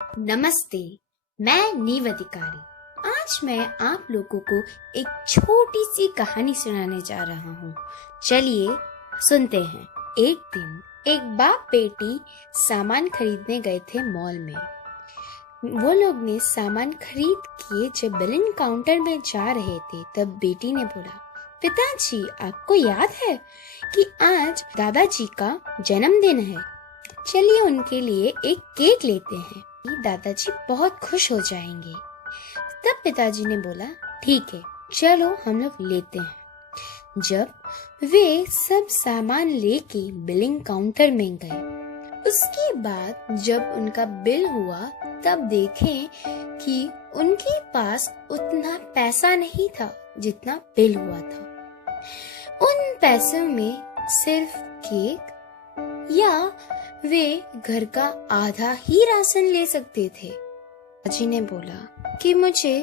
नमस्ते, मैं नीव अधिकारी। आज मैं आप लोगों को एक छोटी सी कहानी सुनाने जा रहा हूँ। चलिए सुनते हैं। एक दिन एक बाप बेटी सामान खरीदने गए थे मॉल में। वो लोग ने सामान खरीद के जब बिलिंग काउंटर में जा रहे थे तब बेटी ने बोला, पिताजी आपको याद है कि आज दादाजी का जन्मदिन है, चलिए उनके लिए एक केक लेते हैं, दादाजी बहुत खुश हो जाएंगे। तब पिताजी ने बोला, ठीक है चलो हम लोग लेते हैं। जब वे सब सामान लेके बिलिंग काउंटर में गए, उसके बाद जब उनका बिल हुआ तब देखें कि उनके पास उतना पैसा नहीं था जितना बिल हुआ था। उन पैसों में सिर्फ केक या वे घर का आधा ही राशन ले सकते थे। दादाजी ने बोला कि मुझे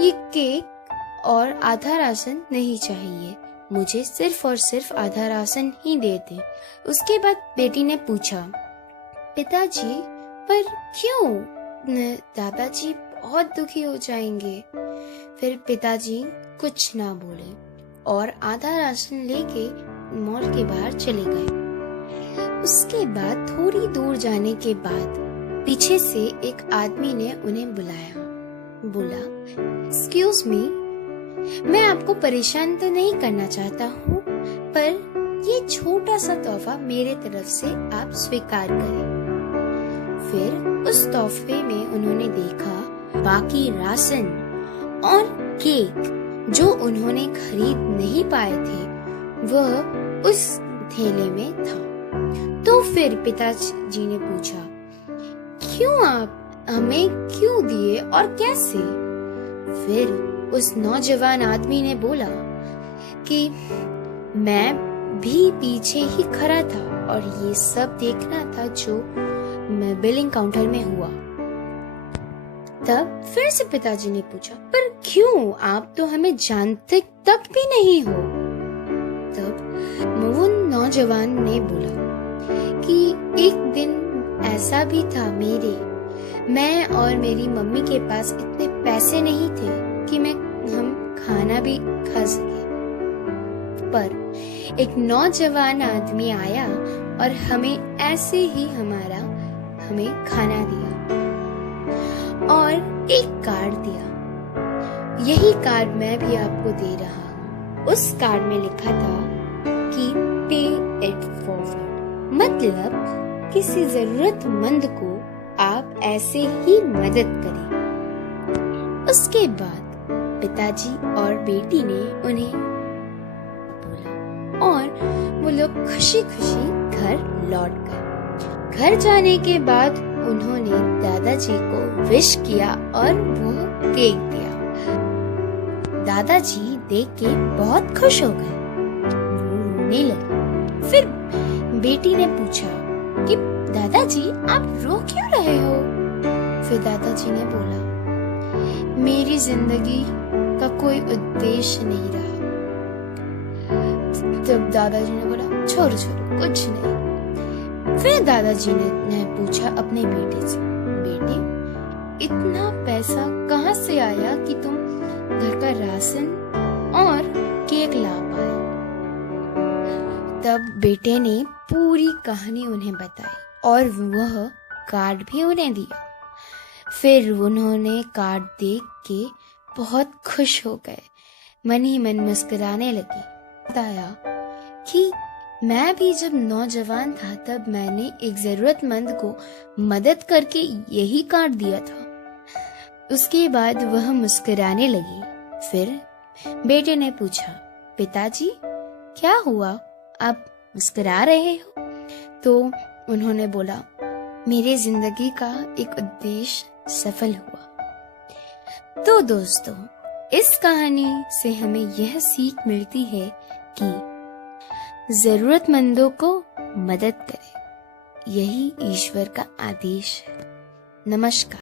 ये केक और आधा राशन नहीं चाहिए, मुझे सिर्फ और सिर्फ आधा राशन ही दे दे। उसके बाद बेटी ने पूछा, पिताजी पर क्यों? दादाजी बहुत दुखी हो जाएंगे। फिर पिताजी कुछ ना बोले और आधा राशन लेके मॉल के बाहर चले गए। उसके बाद थोड़ी दूर जाने के बाद पीछे से एक आदमी ने उन्हें बुलाया। बोला, एक्सक्यूज मी, मैं आपको परेशान तो नहीं करना चाहता हूँ, पर ये छोटा सा तोहफा मेरे तरफ से आप स्वीकार करें। फिर उस तोहफे में उन्होंने देखा बाकी राशन और केक जो उन्होंने खरीद नहीं पाए थे वह उस थैले में था। तो फिर पिताजी ने पूछा, क्यों आप हमें क्यों दिए और कैसे? फिर उस नौजवान आदमी ने बोला कि मैं भी पीछे ही खड़ा था और ये सब देखना था जो मैं बिलिंग काउंटर में हुआ। तब फिर से पिताजी ने पूछा, पर क्यों? आप तो हमें जानते तक भी नहीं हो। तब वो नौजवान ने बोला कि एक दिन ऐसा भी था मैं और मेरी मम्मी के पास इतने पैसे नहीं थे कि हम खाना भी खा सके, पर एक नौजवान आदमी आया और हमें ऐसे ही हमें खाना दिया और एक कार्ड दिया। यही कार्ड मैं भी आपको दे रहा हूँ। उस कार्ड में लिखा था कि पे इट फॉरवर्ड, मतलब किसी जरूरतमंद को आप ऐसे ही मदद करें। उसके बाद पिताजी और बेटी ने उन्हें बोला और वो लोग खुशी खुशी घर लौट गए। घर जाने के बाद उन्होंने दादाजी को विश किया और वो केक दिया। दादाजी देख के बहुत खुश हो गए, वो रोने लगे। फिर बेटी ने पूछा कि दादाजी आप रो क्यों रहे हो? फिर दादाजी ने बोला, मेरी जिंदगी का कोई उद्देश्य नहीं रहा। तब दादाजी ने बोला, छोड़ो कुछ नहीं। फिर दादाजी ने पूछा अपने बेटे से, बेटे इतना पैसा कहाँ से आया कि तुम घर का राशन और केक ला पाए? तब बेटे ने पूरी कहानी उन्हें बताई और वह कार्ड भी उन्हें दिया। फिर उन्होंने कार्ड देख के बहुत खुश हो गए, मन ही मन मुस्कुराने लगे। बताया कि मैं भी जब नौजवान था तब मैंने एक जरूरतमंद को मदद करके यही कार्ड दिया था। उसके बाद वह मुस्कुराने लगी। फिर बेटे ने पूछा, पिताजी क्या हुआ, आप मुस्कुरा रहे हो? तो उन्होंने बोला, मेरी जिंदगी का एक उद्देश्य सफल हुआ। तो दोस्तों, इस कहानी से हमें यह सीख मिलती है कि जरूरतमंदों को मदद करें, यही ईश्वर का आदेश है। नमस्कार।